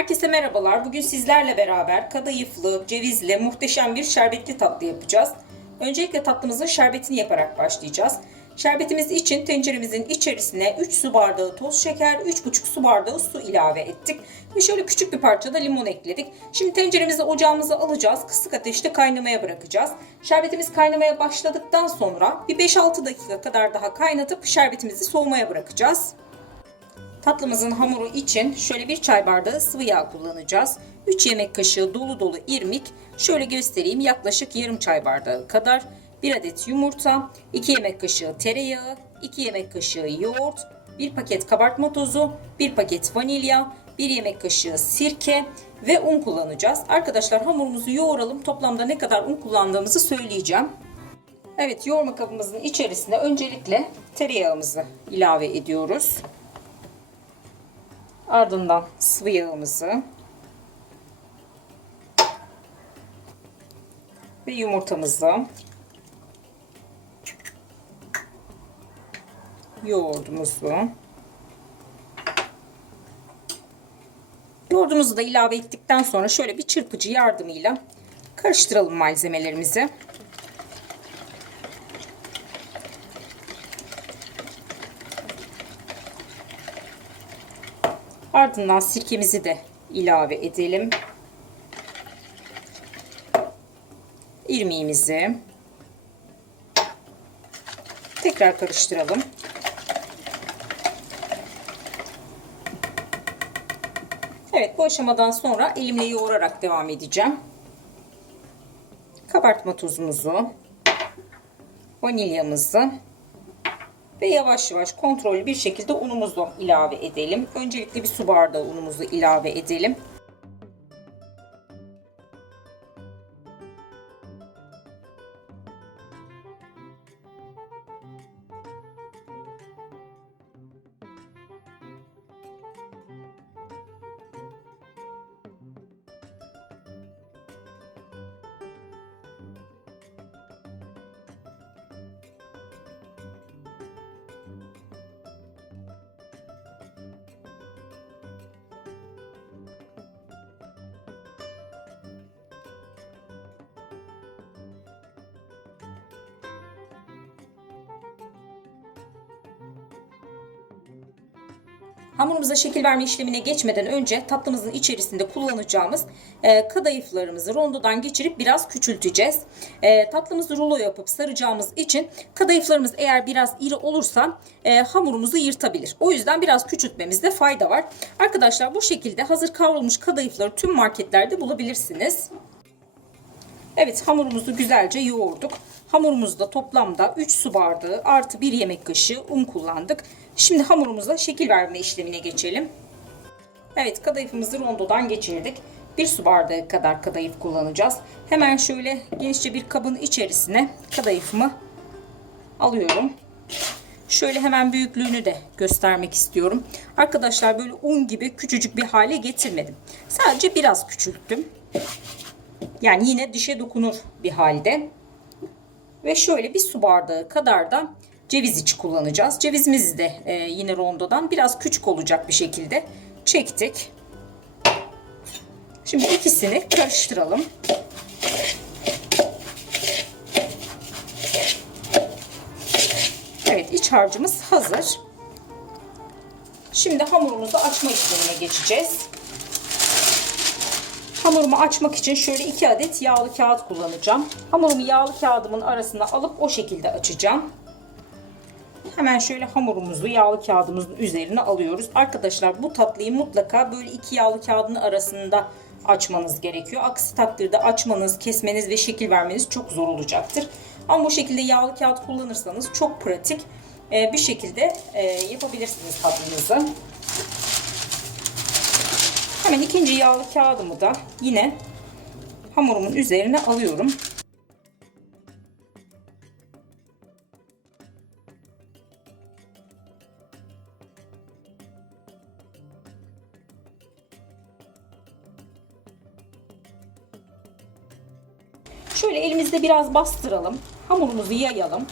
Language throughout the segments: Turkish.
Herkese merhabalar. Bugün sizlerle beraber kadayıflı, cevizli, muhteşem bir şerbetli tatlı yapacağız. Öncelikle tatlımızın şerbetini yaparak başlayacağız. Şerbetimiz için tenceremizin içerisine 3 su bardağı toz şeker, 3,5 su bardağı su ilave ettik. Ve şöyle küçük bir parça da limon ekledik. Şimdi tenceremizi ocağımıza alacağız. Kısık ateşte kaynamaya bırakacağız. Şerbetimiz kaynamaya başladıktan sonra bir 5-6 dakika kadar daha kaynatıp şerbetimizi soğumaya bırakacağız. Tatlımızın hamuru için şöyle bir çay bardağı sıvı yağ kullanacağız. 3 yemek kaşığı dolu dolu irmik, şöyle göstereyim yaklaşık yarım çay bardağı kadar. 1 adet yumurta, 2 yemek kaşığı tereyağı, 2 yemek kaşığı yoğurt, 1 paket kabartma tozu, 1 paket vanilya, 1 yemek kaşığı sirke ve un kullanacağız. Arkadaşlar hamurumuzu yoğuralım. Toplamda ne kadar un kullandığımızı söyleyeceğim. Evet yoğurma kabımızın içerisine öncelikle tereyağımızı ilave ediyoruz. Ardından sıvı yağımızı ve yumurtamızı yoğurdumuzu yoğurdumuzu da ilave ettikten sonra şöyle bir çırpıcı yardımıyla karıştıralım malzemelerimizi. Ardından sirkemizi de ilave edelim. İrmiğimizi tekrar karıştıralım. Evet bu aşamadan sonra elimle yoğurarak devam edeceğim. Kabartma tuzumuzu, vanilyamızı ve yavaş yavaş kontrollü bir şekilde unumuzu ilave edelim. Öncelikle bir su bardağı unumuzu ilave edelim. Hamurumuza şekil verme işlemine geçmeden önce tatlımızın içerisinde kullanacağımız e, kadayıflarımızı rondodan geçirip biraz küçülteceğiz. E, tatlımızı rulo yapıp saracağımız için kadayıflarımız eğer biraz iri olursa e, hamurumuzu yırtabilir. O yüzden biraz küçültmemizde fayda var. Arkadaşlar bu şekilde hazır kavrulmuş kadayıfları tüm marketlerde bulabilirsiniz. Evet hamurumuzu güzelce yoğurduk. Hamurumuzda toplamda 3 su bardağı artı 1 yemek kaşığı un kullandık. Şimdi hamurumuza şekil verme işlemine geçelim. Evet kadayıfımızı rondodan geçirdik. 1 su bardağı kadar kadayıf kullanacağız. Hemen şöyle genişçe bir kabın içerisine kadayıfımı alıyorum. Şöyle hemen büyüklüğünü de göstermek istiyorum. Arkadaşlar böyle un gibi küçücük bir hale getirmedim. Sadece biraz küçülttüm. Yani yine dişe dokunur bir halde. Ve şöyle bir su bardağı kadar da ceviz içi kullanacağız. Cevizimizi de e, yine rondodan biraz küçük olacak bir şekilde çektik. Şimdi ikisini karıştıralım. Evet iç harcımız hazır. Şimdi hamurumuzu açma işlemine geçeceğiz. Hamurumu açmak için şöyle 2 adet yağlı kağıt kullanacağım. Hamurumu yağlı kağıdımın arasına alıp o şekilde açacağım. Hemen şöyle hamurumuzu yağlı kağıdımızın üzerine alıyoruz. Arkadaşlar bu tatlıyı mutlaka böyle iki yağlı kağıdın arasında açmanız gerekiyor. Aksi takdirde açmanız, kesmeniz ve şekil vermeniz çok zor olacaktır. Ama bu şekilde yağlı kağıt kullanırsanız çok pratik bir şekilde yapabilirsiniz tatlınızı. Hemen ikinci yağlı kağıdımı da yine hamurumun üzerine alıyorum. Şöyle elimizde biraz bastıralım. Hamurumuzu yayalım.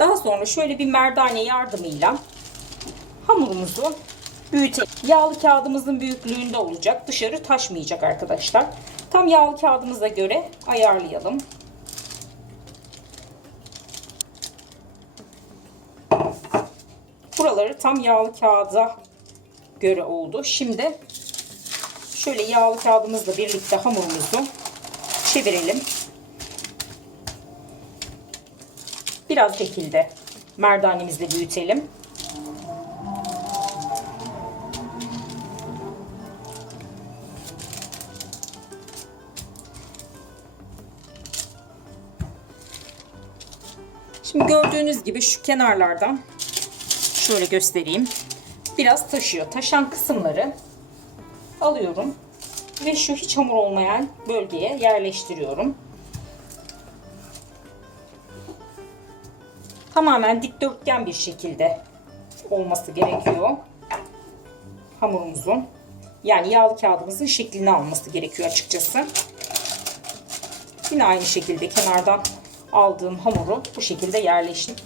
Daha sonra şöyle bir merdane yardımıyla hamurumuzu büyütelim. Yağlı kağıdımızın büyüklüğünde olacak. Dışarı taşmayacak arkadaşlar. Tam yağlı kağıdımıza göre ayarlayalım. Buraları tam yağlı kağıda göre oldu. Şimdi şöyle yağlı kağıdımızla birlikte hamurumuzu çevirelim. Biraz şekilde merdanemizle büyütelim. Şimdi gördüğünüz gibi şu kenarlardan şöyle göstereyim. Biraz taşıyor. Taşan kısımları alıyorum ve şu hiç hamur olmayan bölgeye yerleştiriyorum. Tamamen dikdörtgen bir şekilde olması gerekiyor hamurumuzun. Yani yağlı kağıdımızın şeklini alması gerekiyor açıkçası. Yine aynı şekilde kenardan aldığım hamuru bu şekilde yerleştim.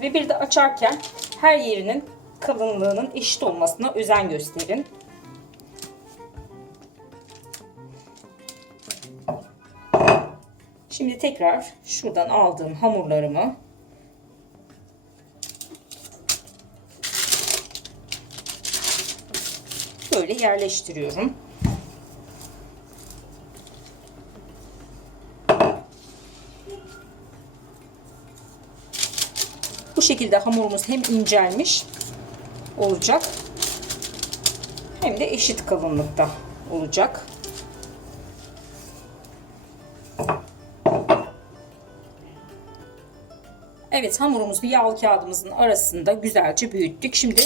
Ve bir de açarken her yerinin kalınlığının eşit olmasına özen gösterin. Şimdi tekrar şuradan aldığım hamurlarımı böyle yerleştiriyorum. Şekilde hamurumuz hem incelmiş olacak hem de eşit kalınlıkta olacak. Evet hamurumuzu yağlı kağıdımızın arasında güzelce büyüttük. Şimdi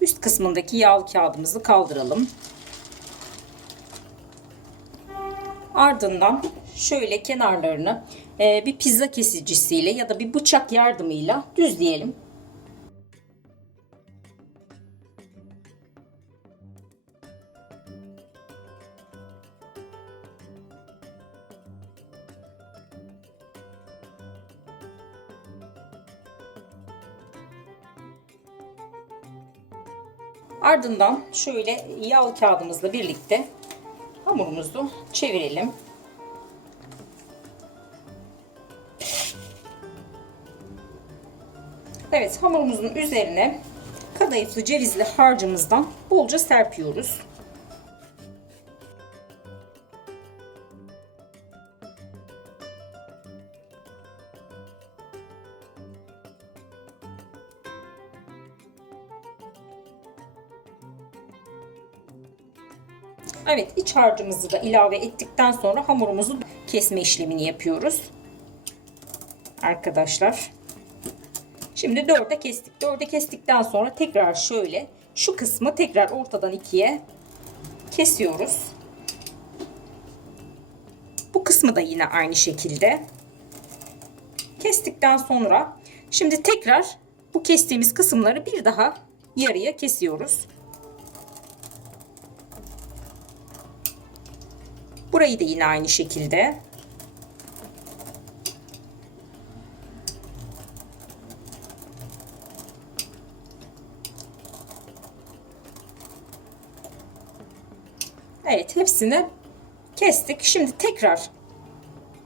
üst kısmındaki yağlı kağıdımızı kaldıralım. Ardından şöyle kenarlarını bir pizza kesicisiyle ya da bir bıçak yardımıyla düzleyelim. Ardından şöyle yağlı kağıdımızla birlikte hamurumuzu çevirelim. Evet hamurumuzun üzerine kadayıflı cevizli harcımızdan bolca serpiyoruz. Evet iç harcımızı da ilave ettikten sonra hamurumuzu kesme işlemini yapıyoruz. Arkadaşlar. Şimdi dörde kestik. Dörde kestikten sonra tekrar şöyle şu kısmı tekrar ortadan ikiye kesiyoruz. Bu kısmı da yine aynı şekilde kestikten sonra şimdi tekrar bu kestiğimiz kısımları bir daha yarıya kesiyoruz. Burayı da yine aynı şekilde. Evet hepsini kestik. Şimdi tekrar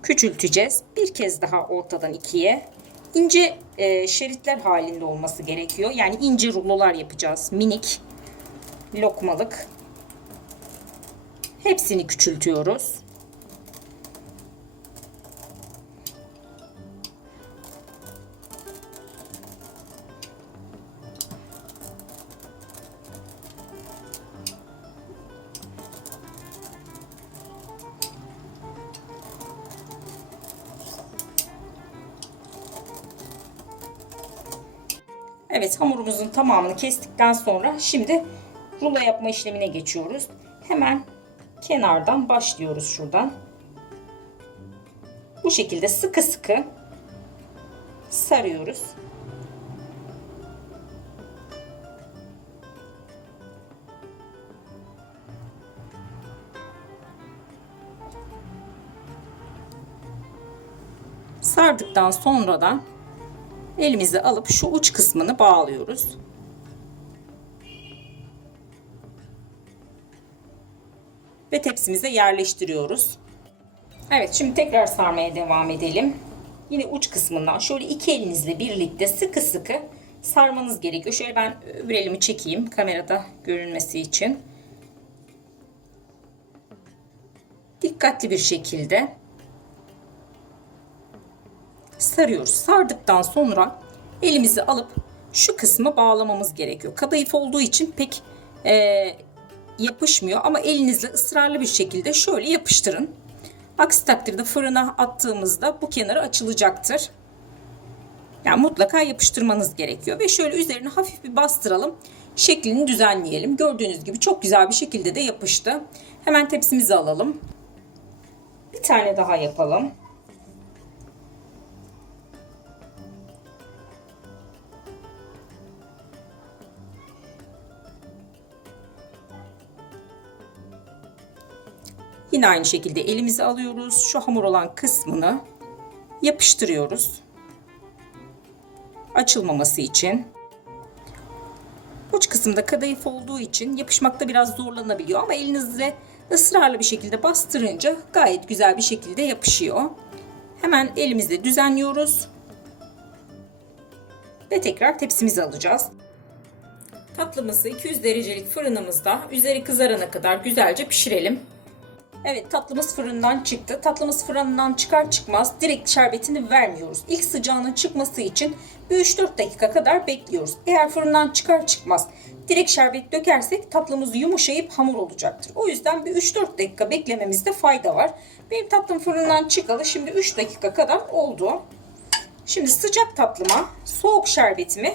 küçülteceğiz. Bir kez daha ortadan ikiye. ince e, şeritler halinde olması gerekiyor. Yani ince rulolar yapacağız. Minik lokmalık. Hepsini küçültüyoruz. Hamurumuzun tamamını kestikten sonra şimdi rulo yapma işlemine geçiyoruz. Hemen kenardan başlıyoruz şuradan. Bu şekilde sıkı sıkı sarıyoruz. Sardıktan sonra da elimizi alıp şu uç kısmını bağlıyoruz. Ve tepsimize yerleştiriyoruz. Evet şimdi tekrar sarmaya devam edelim. Yine uç kısmından şöyle iki elinizle birlikte sıkı sıkı sarmanız gerekiyor. Şöyle ben öbür elimi çekeyim kamerada görünmesi için. Dikkatli bir şekilde sarıyoruz. Sardıktan sonra elimizi alıp şu kısmı bağlamamız gerekiyor. Kadayıf olduğu için pek e, yapışmıyor ama elinizle ısrarlı bir şekilde şöyle yapıştırın. Aksi takdirde fırına attığımızda bu kenarı açılacaktır. Yani mutlaka yapıştırmanız gerekiyor. Ve şöyle üzerine hafif bir bastıralım. Şeklini düzenleyelim. Gördüğünüz gibi çok güzel bir şekilde de yapıştı. Hemen tepsimizi alalım. Bir tane daha yapalım. Yine aynı şekilde elimizi alıyoruz. Şu hamur olan kısmını yapıştırıyoruz. Açılmaması için. Uç kısımda kadayıf olduğu için yapışmakta biraz zorlanabiliyor ama elinizle ısrarlı bir şekilde bastırınca gayet güzel bir şekilde yapışıyor. Hemen elimizle düzenliyoruz. Ve tekrar tepsimize alacağız. Tatlımızı 200 derecelik fırınımızda üzeri kızarana kadar güzelce pişirelim. Evet tatlımız fırından çıktı. Tatlımız fırından çıkar çıkmaz direkt şerbetini vermiyoruz. İlk sıcağının çıkması için bir 3-4 dakika kadar bekliyoruz. Eğer fırından çıkar çıkmaz direkt şerbet dökersek tatlımız yumuşayıp hamur olacaktır. O yüzden bir 3-4 dakika beklememizde fayda var. Benim tatlım fırından çıkalı şimdi 3 dakika kadar oldu. Şimdi sıcak tatlıma soğuk şerbetimi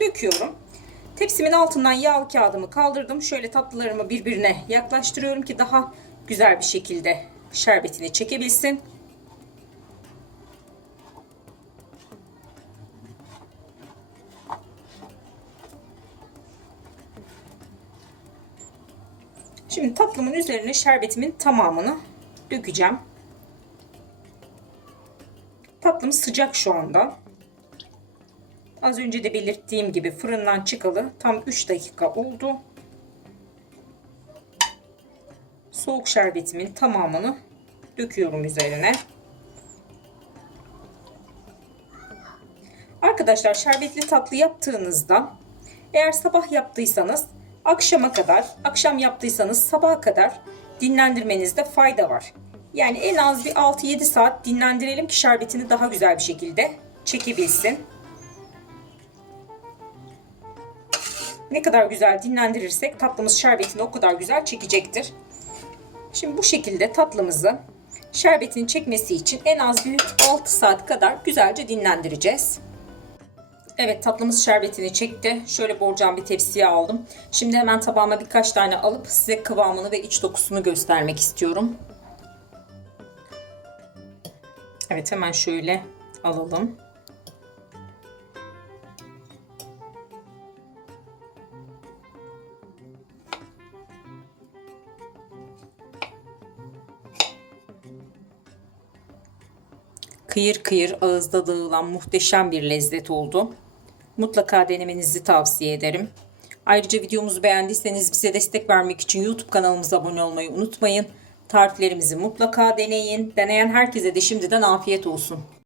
döküyorum. Tepsimin altından yağlı kağıdımı kaldırdım. Şöyle tatlılarımı birbirine yaklaştırıyorum ki daha güzel bir şekilde şerbetini çekebilsin. Şimdi tatlımın üzerine şerbetimin tamamını dökeceğim. Tatlım sıcak şu anda. Az önce de belirttiğim gibi fırından çıkalı tam 3 dakika oldu. Soğuk şerbetimin tamamını döküyorum üzerine. Arkadaşlar şerbetli tatlı yaptığınızda eğer sabah yaptıysanız akşama kadar, akşam yaptıysanız sabaha kadar dinlendirmenizde fayda var. Yani en az bir 6-7 saat dinlendirelim ki şerbetini daha güzel bir şekilde çekebilsin. Ne kadar güzel dinlendirirsek tatlımız şerbetini o kadar güzel çekecektir. Şimdi bu şekilde tatlımızı şerbetini çekmesi için en az bir 6 saat kadar güzelce dinlendireceğiz. Evet tatlımız şerbetini çekti. Şöyle borcam bir tepsiye aldım. Şimdi hemen tabağıma birkaç tane alıp size kıvamını ve iç dokusunu göstermek istiyorum. Evet hemen şöyle alalım. Kıyır kıyır ağızda dağılan muhteşem bir lezzet oldu. Mutlaka denemenizi tavsiye ederim. Ayrıca videomuzu beğendiyseniz bize destek vermek için YouTube kanalımıza abone olmayı unutmayın. Tariflerimizi mutlaka deneyin. Deneyen herkese de şimdiden afiyet olsun.